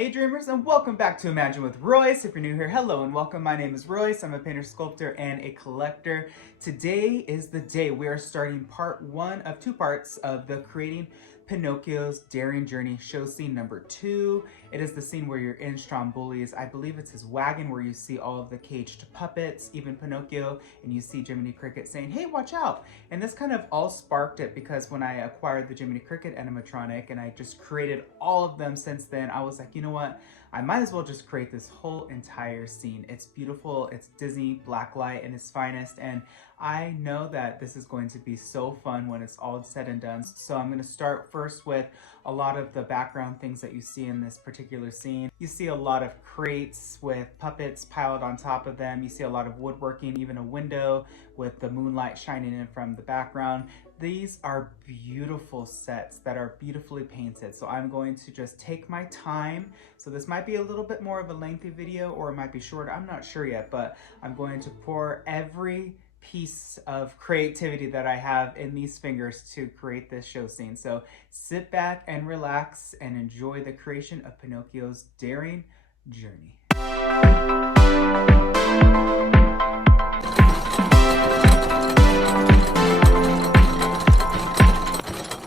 Hey dreamers, and welcome back to Imagine with Royce. If you're new here, hello and welcome. My name is Royce. I'm a painter, sculptor, and a collector. Today is the day we are starting part one of two parts of the Creating Pinocchio's Daring Journey show scene number 2. It is the scene where you're in Stromboli's, I believe it's his wagon, where you see all of the caged puppets, even Pinocchio, and you see Jiminy Cricket saying, hey, watch out. And this kind of all sparked it because when I acquired the Jiminy Cricket animatronic and I just created all of them since then, I was like, you know what? I might as well just create this whole entire scene. It's beautiful, it's Disney blacklight in its finest, and I know that this is going to be so fun when it's all said and done. So I'm going to start first with a lot of the background things that you see in this particular scene. You see a lot of crates with puppets piled on top of them. You see a lot of woodworking, even a window with the moonlight shining in from the background. These are beautiful sets that are beautifully painted. So I'm going to just take my time. So this might be a little bit more of a lengthy video or it might be shorter. I'm not sure yet, but I'm going to pour every piece of creativity that I have in these fingers to create this show scene. So sit back and relax and enjoy the creation of Pinocchio's Daring Journey.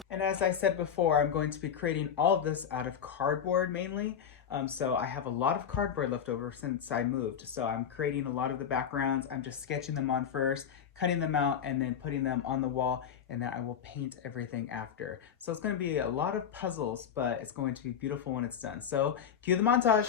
And as I said before, I'm going to be creating all of this out of cardboard mainly. So I have a lot of cardboard left over since I moved. So I'm creating a lot of the backgrounds. I'm just sketching them on first, cutting them out, and then putting them on the wall, and then I will paint everything after. So it's going to be a lot of puzzles, but it's going to be beautiful when it's done. So cue the montage.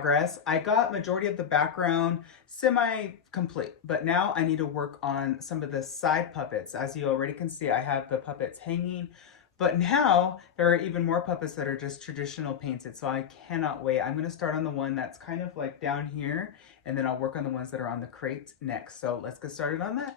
progress. I got majority of the background semi-complete, but now I need to work on some of the side puppets. As you already can see, I have the puppets hanging, but now there are even more puppets that are just traditional painted, so I cannot wait. I'm gonna start on the one that's kind of like down here, and then I'll work on the ones that are on the crate next. So let's get started on that.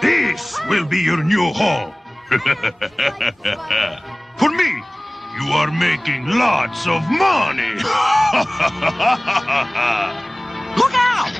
This will be your new home. For me, you are making lots of money. Look out!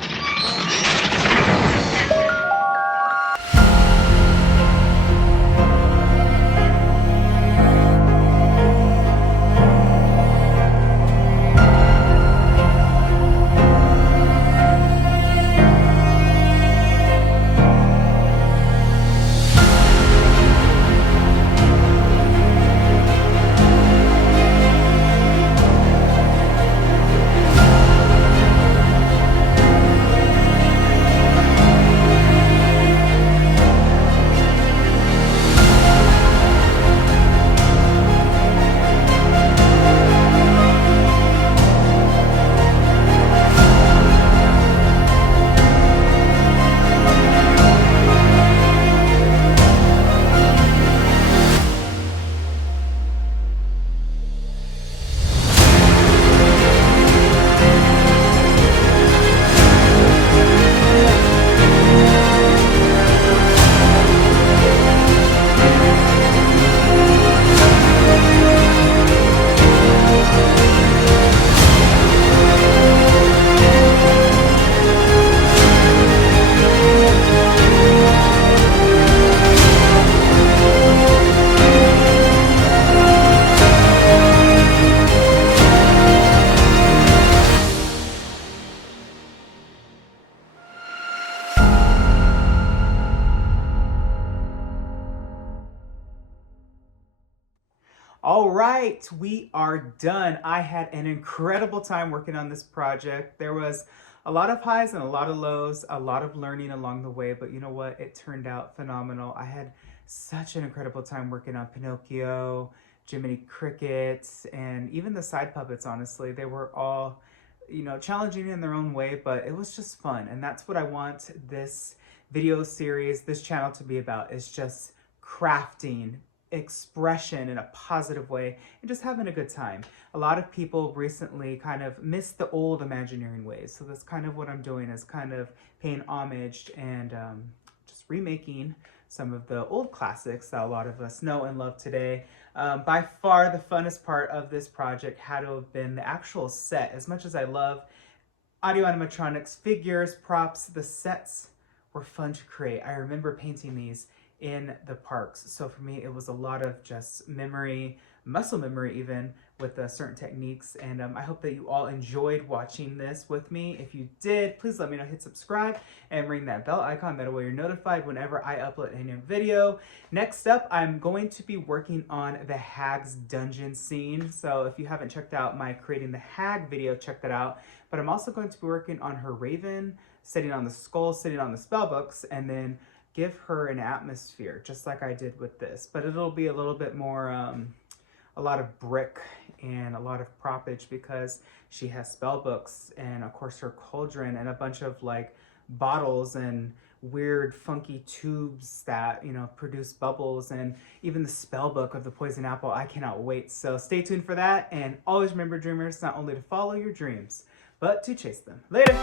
right, we are done. I had an incredible time working on this project. There was a lot of highs and a lot of lows, a lot of learning along the way, but you know what? It turned out phenomenal. I had such an incredible time working on Pinocchio, Jiminy Cricket, and even the side puppets, honestly. They were all, challenging in their own way, but it was just fun. And that's what I want this video series, this channel to be about, is just crafting expression in a positive way and just having a good time. A lot of people recently kind of missed the old Imagineering ways. So that's kind of what I'm doing, is kind of paying homage and just remaking some of the old classics that a lot of us know and love today. By far the funnest part of this project had to have been the actual set. As much as I love audio animatronics, figures, props, the sets were fun to create. I remember painting these in the parks. So for me, it was a lot of just memory, muscle memory even, with certain techniques. And I hope that you all enjoyed watching this with me. If you did, please let me know, hit subscribe and ring that bell icon. That way you're notified whenever I upload a new video. Next up, I'm going to be working on the Hag's dungeon scene. So if you haven't checked out my Creating the Hag video, check that out. But I'm also going to be working on her raven, sitting on the skull, sitting on the spell books, and then give her an atmosphere, just like I did with this. But it'll be a little bit more, a lot of brick and a lot of propage, because she has spell books and of course her cauldron and a bunch of like bottles and weird funky tubes that, produce bubbles, and even the spell book of the poison apple. I cannot wait. So stay tuned for that. And always remember, dreamers, not only to follow your dreams, but to chase them. Later.